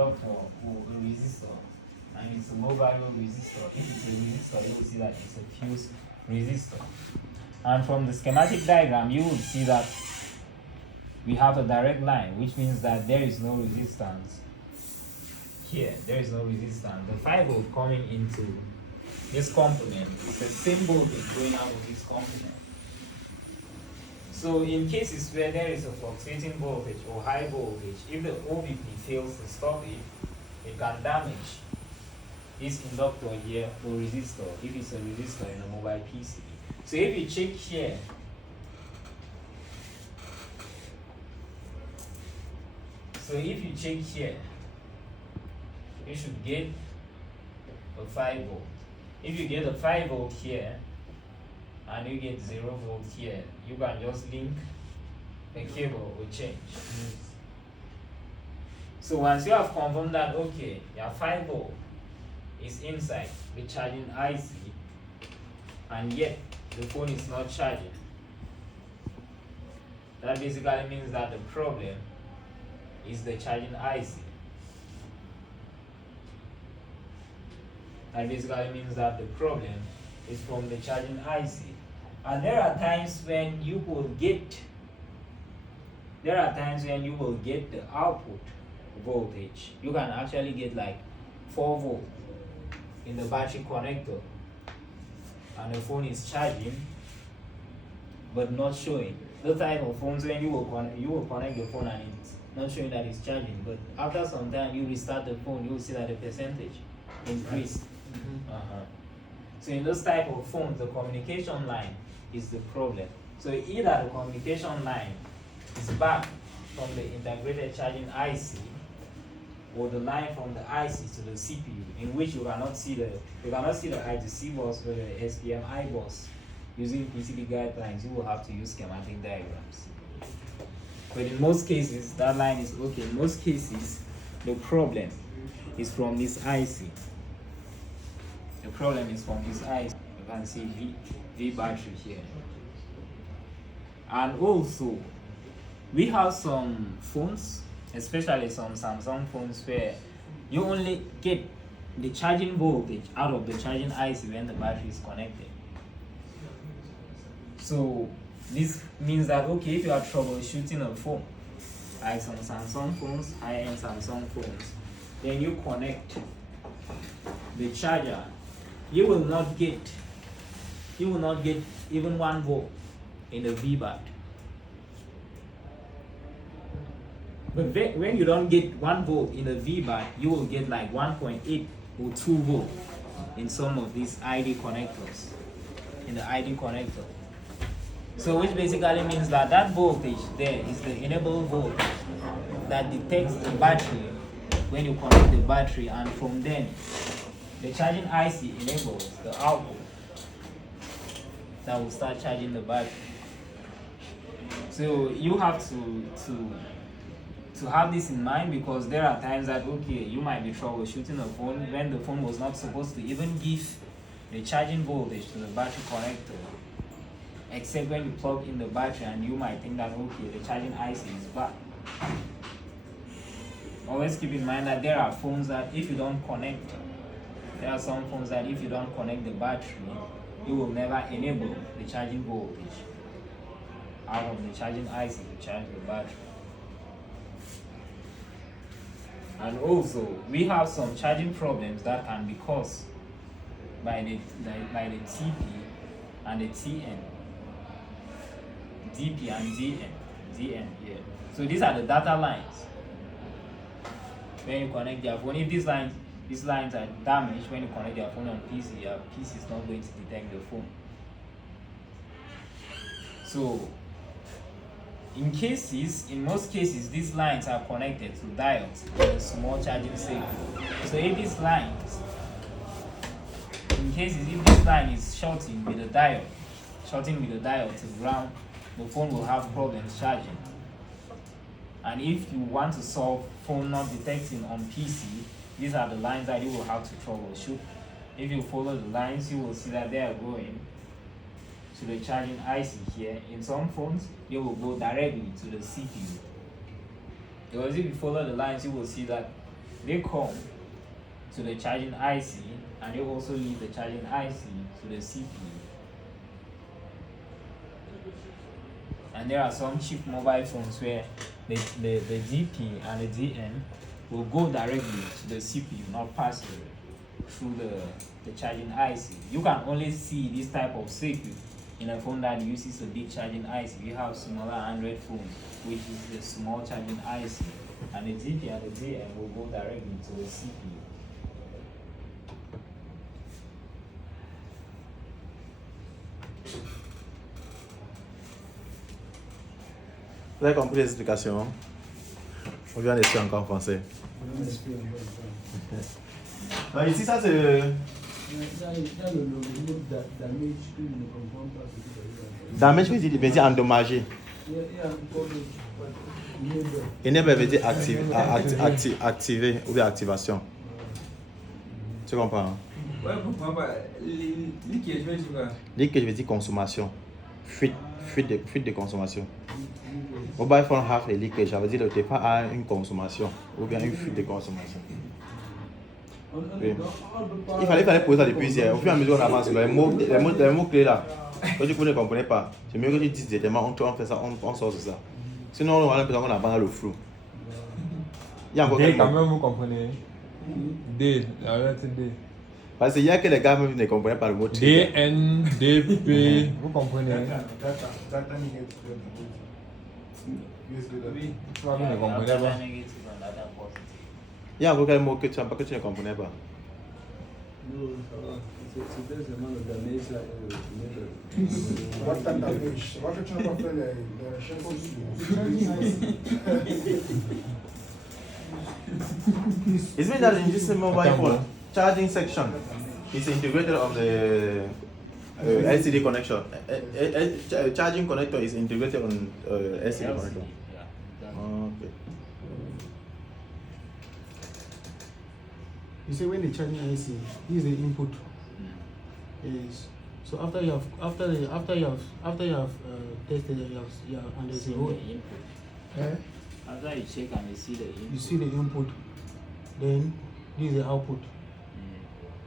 inductor or a resistor, and it's a low value resistor. If it's a resistor, you will see that it's a fused resistor. And from the schematic diagram, you will see that we have a direct line, which means that there is no resistance here. There is no resistance. The 5 volt coming into this component is the same voltage going out of this component. So in cases where there is a fluctuating voltage or high voltage, if the OVP fails to stop it, it can damage this inductor here or resistor if it's a resistor in a mobile PCB. So if you check here, you should get a 5 volt. If you get a 5 volt here and you get 0 volt here, you can just link the cable will change. So once you have confirmed that okay, your 5 volt is inside the charging IC and yet the phone is not charging, that basically means that the problem is the charging IC. That basically means that the problem is from the charging IC. And there are times when you will get the output voltage. You can actually get like 4 volt in the battery connector, and the phone is charging but not showing. The type of phones when you will connect the phone and it's not showing that it's charging, but after some time you restart the phone, you will see that the percentage increased. So in those type of phones, the communication line is the problem. So either the communication line is back from the integrated charging IC, or the line from the IC to the CPU, in which you cannot see the I2C bus or the SPMI bus. Using PCB guidelines, you will have to use schematic diagrams. But in most cases, that line is okay. In most cases, the problem is from this IC. The problem is from this IC. You can see V battery here. And also, we have some phones, especially some Samsung phones, where you only get the charging voltage out of the charging IC when the battery is connected. So this means that okay, if you are troubleshooting a phone, like some Samsung phones, high-end Samsung phones, then you connect the charger, you will not get even 1 volt in the VBAT. But when you don't get 1 volt in the VBAT, you will get like 1.8 or 2 volt in some of these ID connectors, in the ID connector. So which basically means that that voltage there is the enable voltage that detects the battery when you connect the battery, and from then the charging IC enables the output that will start charging the battery. So you have to have this in mind, because there are times that okay, you might be troubleshooting a phone when the phone was not supposed to even give the charging voltage to the battery connector, except when you plug in the battery, and you might think that okay, the charging IC is bad. Always keep in mind that there are phones that if you don't connect, there are some phones that if you don't connect the battery, you will never enable the charging voltage out of the charging IC to charge the battery. And also, we have some charging problems that can be caused by the TP and the TN. DP and DN here. So these are the data lines. When you connect your phone, if these lines are damaged when you connect your phone on PC, your PC is not going to detect the phone. So in most cases, these lines are connected to diodes in a small charging circuit. So if this line is shorting with the diode to ground, the phone will have problems charging. And if you want to solve phone not detecting on PC, these are the lines that you will have to troubleshoot. If you follow the lines, you will see that they are going to the charging IC here. In some phones, they will go directly to the CPU. Because if you follow the lines, you will see that they come to the charging IC, and they also leave the charging IC to the CPU. And there are some cheap mobile phones where the GP and the GN will go directly to the CPU, not pass through the charging IC. You can only see this type of circuit in a phone that uses a big charging IC. We have smaller Android phones, which is the small charging IC, and the GP and the GN will go directly to the CPU. Vous avez compris les explications? On vient d'essayer encore en français. Donc ici, ça c'est le damage veut dire endommagé. Enable veut dire activer ou bien activation. Tu comprends? Ouais, je comprends pas. Leakage veut dire quoi? Leakage veut dire consommation. Fuite de consommation. Mobile phone have a leakage, ça veut dire que le téléphone a une consommation ou bien une fuite de consommation. Oui. Il fallait poser ça depuis hier. Au fur et à mesure on avance, les mots clés là, quand tu ne comprenais pas, c'est mieux que tu dises directement, on fait ça, on sort de ça. Sinon on a l'impression qu'on a dans le flou. Il y a encore D quand même, vous comprenez. D, la lettre D. Parce qu'il y a que les gars même ne comprenaient pas le mot D, N, D, P, vous comprenez. Oui, toi, vous ne comprenez pas. Il y a encore quel mot que tu ne comprenais pas. C'était seulement le damage là. What kind of damage? What kind of It means that in this mobile phone, charging section is integrated on the LCD connection. Charging connector is integrated on LCD connector. Okay. You say when the charging IC, this is the input. Yes. So after you have tested, you have and there's a hole. After you check and you see the input. You see the input. Then this is the output.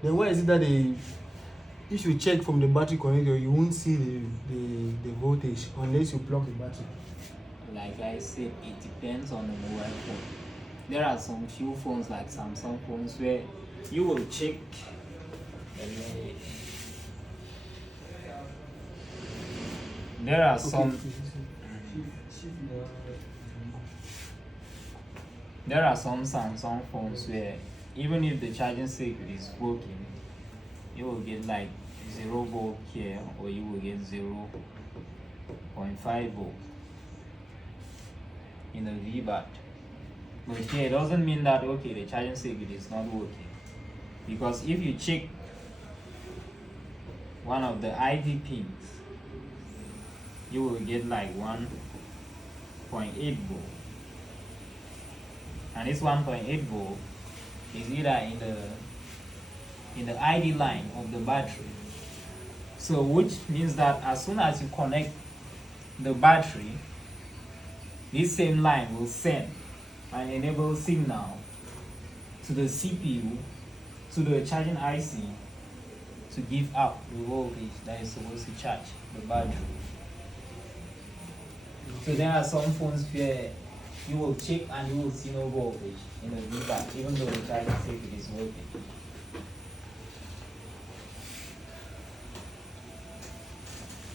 Then why is it that if you check from the battery connector, you won't see the voltage unless you plug the battery? Like I said, it depends on the mobile phone. There are some few phones like Samsung phones where you will check. There are some. There are some Samsung phones where even if the charging circuit is working, you will get like 0 volt here, or you will get 0.5 volt in the VBAT. But here it doesn't mean that okay, the charging circuit is not working, because if you check one of the ID pins, you will get like 1.8 volt, and this 1.8 volt is either in the ID line of the battery. So which means that as soon as you connect the battery, this same line will send an enable signal to the CPU, to the charging IC, to give out the voltage that is supposed to charge the battery. So there are some phones where you will check and you will see no voltage in the VBAT, even though the charging circuit is working.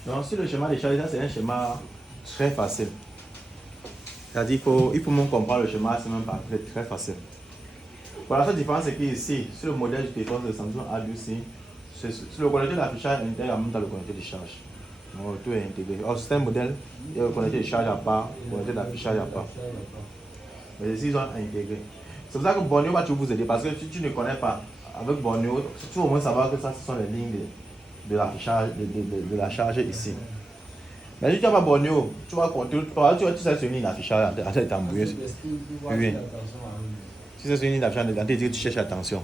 Donc, sur le schéma de charge, ça c'est un schéma très facile. C'est-à-dire qu'il faut même comprendre le schéma, c'est même pas très facile. Voilà, la seule différence c'est qu'ici, sur le modèle du téléphone de Samsung A12C, sur le connecteur d'affichage intègre en même temps le connecteur de charge. Donc, tout est intégré. Or, c'est un modèle, il y a le connecteur de charge à part, le connecteur d'affichage à part. Mais ici, ils ont intégré. C'est pour ça que Borneo va toujours vous aider, parce que si tu ne connais pas, avec Borneo, tu vas au moins savoir que ça, ce sont les lignes de l'affichage, de la charge ici. Mais si tu n'as pas Borneo, tu vas contrôler, tu sais sur une ligne d'affichage, elle est embrouillée. Oui. Si c'est sur une ligne d'affichage, tu cherches l'attention.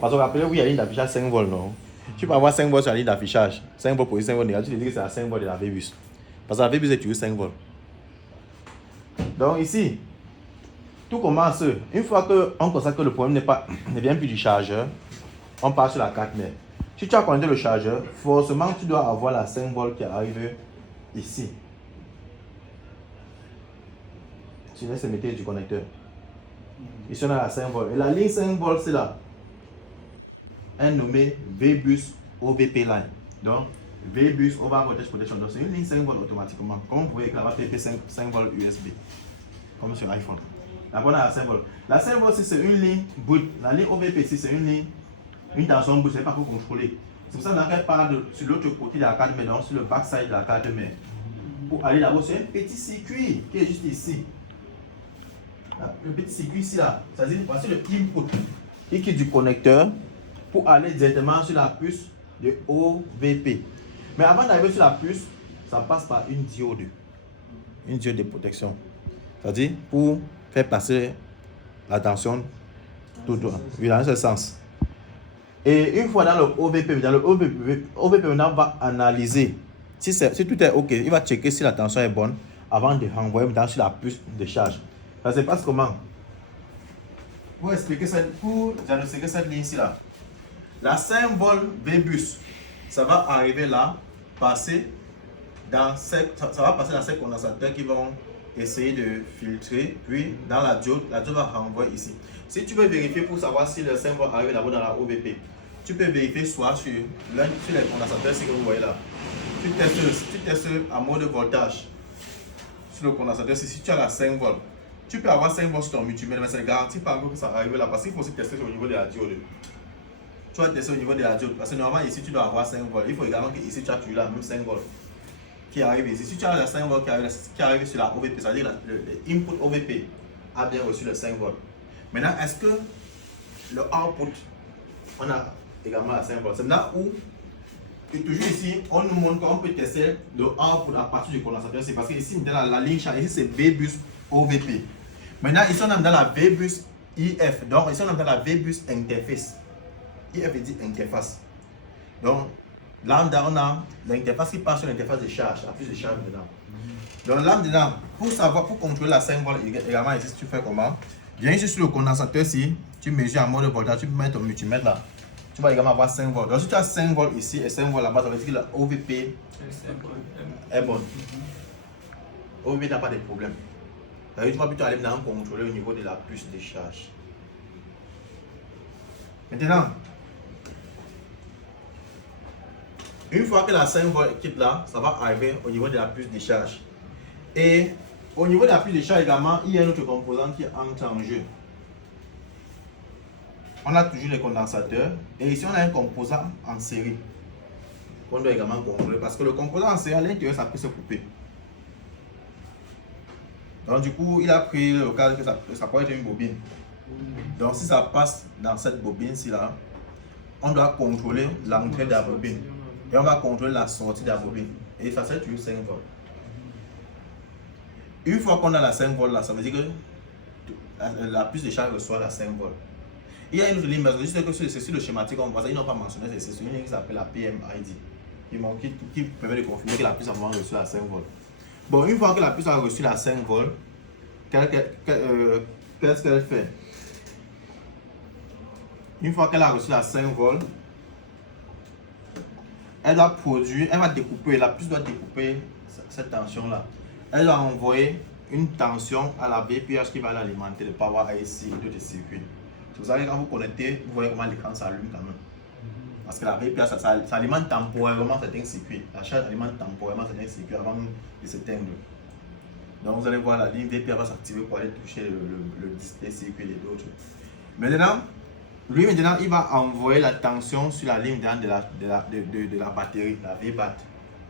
Parce que rappelez-vous, il y a une ligne d'affichage 5 volts, non? Tu peux avoir 5 volts sur la ligne d'affichage, 5 volts positif, 5 volts négatif, tu te dis que c'est à 5 volts de la V-bus. Parce que la V-bus est toujours 5 volts. Donc ici, Tout commence, une fois qu'on constate que le problème ne vient plus du chargeur, on passe sur la carte mère. Si tu as connecté le chargeur, forcément tu dois avoir la 5 volts qui arrive ici. Tu laisses mettre du connecteur. Ici on a la 5 volts. Et la ligne 5 volts c'est là. Elle est nommée VBus OVP line. Donc VBus Over Voltage Protection. Donc c'est une ligne 5 volts automatiquement. Comme vous voyez là-bas, PP 5 volts USB. Comme sur iPhone. D'abord on a la 5 volts. La 5 volts c'est une ligne brute. La ligne OVP c'est une ligne, une tension brute, c'est pas pour contrôler. C'est pour ça qu'elle parle sur l'autre côté de la carte mère, donc sur le backside de la carte mère. Pour aller d'abord sur un petit circuit qui est juste ici. Le petit circuit ici là, c'est-à-dire voici le input qui quitte du connecteur pour aller directement sur la puce de OVP. Mais avant d'arriver sur la puce, ça passe par une diode de protection. C'est-à-dire pour faire passer la tension tout droit, dans ce sens. Et une fois dans le OVP maintenant va analyser si tout est ok, il va checker si la tension est bonne avant de renvoyer sur la puce de charge. Ça se passe comment? Pour expliquer ça, pour diagnostiquer cette ligne ici là, la 5 volts VBus, ça va arriver là, passer dans ça va passer dans ces condensateurs qui vont essayer de filtrer, puis dans la diode va renvoyer ici. Si tu veux vérifier pour savoir si le 5 volts arrive d'abord dans la OVP, tu peux vérifier soit sur les condensateurs, ce que vous voyez là. Tu testes à mode voltage sur le condensateur, si tu as la 5 volts. Tu peux avoir 5 volts sur ton multimètre, mais c'est garanti pas encore que ça arrive là parce qu'il faut aussi tester au niveau de la diode. Tu vas tester au niveau de la diode parce que normalement ici tu dois avoir 5 volts. Il faut également que ici tu as toujours la même 5 volts qui arrive ici. Si tu as la 5 volts qui arrive sur la OVP, ça veut dire que le input OVP a bien reçu le 5 volts. Maintenant, est-ce que le output, on a également la 5 volts? C'est là où, et toujours ici, on nous montre qu'on peut tester le output à partir du condensateur. C'est parce que ici, dans la ligne charge, ici c'est VBus OVP. Maintenant, ici on est dans la VBus IF. Donc, ici on est dans la VBus interface. IF veut dire interface. Donc, là, on a l'interface qui passe sur l'interface de charge, la puce de charge dedans. Donc, là, dedans, pour contrôler la 5 volts également, ici, tu fais comment? Viens ici sur le condensateur ici, tu mesures en mode voltage, tu peux mettre ton multimètre là. Tu vas également avoir 5 volts. Donc, si tu as 5 volts ici et 5 volts là-bas, ça veut dire que la OVP est bonne. OVP n'a pas de problème. Tu vas plutôt aller maintenant contrôler au niveau de la puce de charge. Maintenant, une fois que la 5 volts quitte là, ça va arriver au niveau de la puce de charge. Et au niveau de la puce de charge également, il y a un autre composant qui entre en jeu. On a toujours les condensateurs et ici on a un composant en série qu'on doit également contrôler parce que le composant en série à l'intérieur ça peut se couper. Donc du coup, il a pris le cas que ça peut être une bobine. Donc si ça passe dans cette bobine-ci là, on doit contrôler l'entrée de la bobine. Et on va contrôler la sortie de la bobine. Et ça c'est toujours 5 volts. Une fois qu'on a la 5 volts là, ça veut dire que la puce de charge reçoit la 5 volts. Il y a une autre ligne, mais juste que c'est sur le schématique, on voit ça, ils n'ont pas mentionné, c'est une ligne qui s'appelle la PMID. Qui permet de confirmer que la puce a vraiment reçu la 5 volts. Bon, une fois que la puce a reçu la 5 volts, qu'est-ce qu'elle fait? Une fois qu'elle a reçu la 5 volts, elle va produire, elle va découper, la puce doit découper cette tension-là. Elle va envoyer une tension à la VPH qui va l'alimenter, le power IC et d'autres circuits. C'est pour ça que quand vous connectez, vous voyez comment l'écran s'allume quand même. Parce que la VPH, ça alimente temporairement certains circuits. La charge alimente temporairement certains circuits avant de s'éteindre. Donc vous allez voir la ligne VPH va s'activer pour aller toucher le display circuit et d'autres. Maintenant, il va envoyer la tension sur la ligne de la batterie, la V-BAT.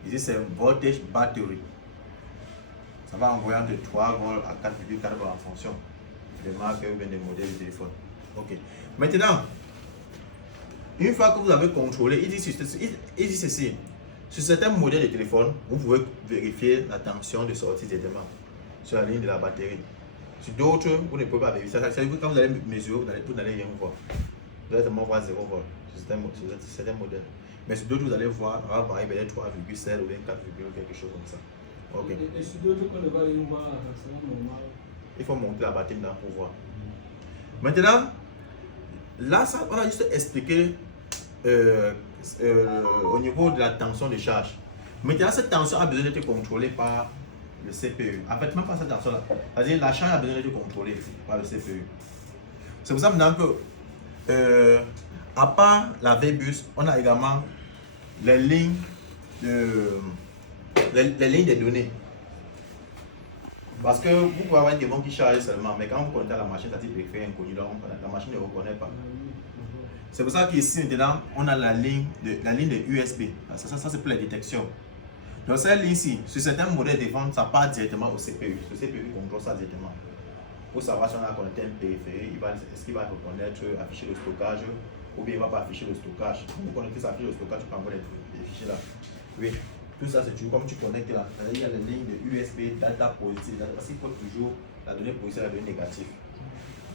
Ici c'est voltage battery. Ça va envoyer entre 3 volts à 4,4 volts en fonction des marques ou bien des modèles de téléphone. Ok. Maintenant, une fois que vous avez contrôlé, il dit ceci. Sur certains modèles de téléphone, vous pouvez vérifier la tension de sortie directement sur la ligne de la batterie. Sur d'autres, vous ne pouvez pas vérifier. C'est-à-dire que quand vous allez mesurer, vous n'allez rien voir. Vous allez seulement voir 0 volts sur certains modèles. Mais sur d'autres, vous allez voir, on va varier vers 3,7 ou 4, quelque chose comme ça. Ok. Et sur d'autres, quand on va voir la tension normale. Il faut monter la batterie maintenant pour voir. Maintenant, là, ça, on a juste expliqué au niveau de la tension de charge. Maintenant, cette tension a besoin d'être contrôlée par le CPU. En fait, même pas cette tension-là. C'est-à-dire la charge a besoin d'être contrôlée par le CPU. C'est pour ça maintenant que, à part la V-Bus, on a également les lignes des données. Parce que vous pouvez avoir une démon qui charge seulement, mais quand vous connectez à la machine, ça dit préfet inconnu, donc la machine ne reconnaît pas. C'est pour ça qu'ici maintenant, on a la ligne de USB. Ça c'est pour la détection. Donc cette ligne-ci, sur certains modèles de vente, ça part directement au CPU. Le CPU contrôle ça directement. Pour savoir si on a connecté un périphérique, est-ce qu'il va reconnaître, afficher le stockage, ou bien il ne va pas afficher le stockage. Quand vous connectez ça affiche le stockage, tu peux encore les fichiers là. Oui. Tout ça, c'est toujours comme tu connectes là. Il y a les lignes de USB, data positive. Parce qu'il faut toujours la donnée positive et la donnée négative.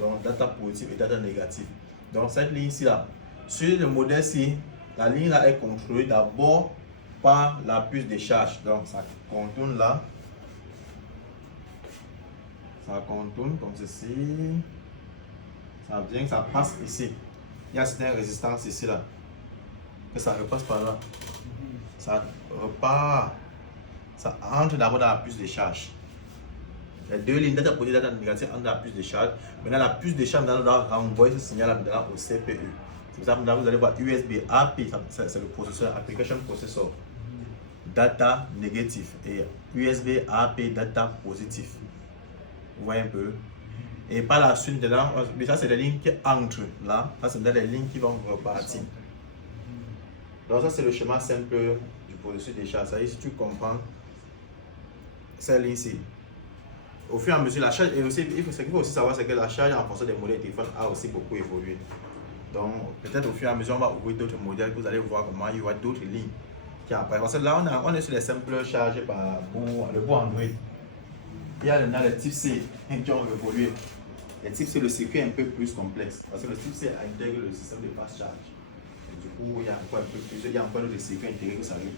Donc, data positive et data négative. Donc, cette ligne-ci là, sur le modèle-ci, la ligne là est contrôlée d'abord par la puce de charge. Donc, ça contourne là. Ça contourne comme ceci. Ça vient, ça passe ici. Il y a certaines résistances ici là. Et ça repasse par là. Ça repart, ça entre d'abord dans la puce de charge. Les deux lignes data positive et data négative entrent dans la puce de charge. Maintenant, la puce de charge doit envoyer ce signal au CPU. C'est pour ça que vous allez voir USB AP, c'est le processeur, Application Processor. Data négatif et USB AP data positif. Vous voyez un peu. Et par la suite, ça c'est les lignes qui entrent là. Ça c'est les lignes qui vont repartir. Donc ça c'est le schéma simple du processus de charge. Ça y est, si tu comprends cette ligne-ci. Au fur et à mesure, la charge, et aussi, ce qu'il faut aussi savoir, c'est que la charge en fonction des modèles de téléphone a aussi beaucoup évolué. Donc peut-être au fur et à mesure, on va ouvrir d'autres modèles, vous allez voir comment il y aura d'autres lignes qui apparaissent. Parce que là, on est sur les simples charges par le bout Android. Il y a les types C qui ont évolué. Les types C, le circuit est un peu plus complexe. Parce que le type C intègre le système de fast charge. Du coup, il y a encore un peu plus, il y a encore des circuits intégrés que ça arrive.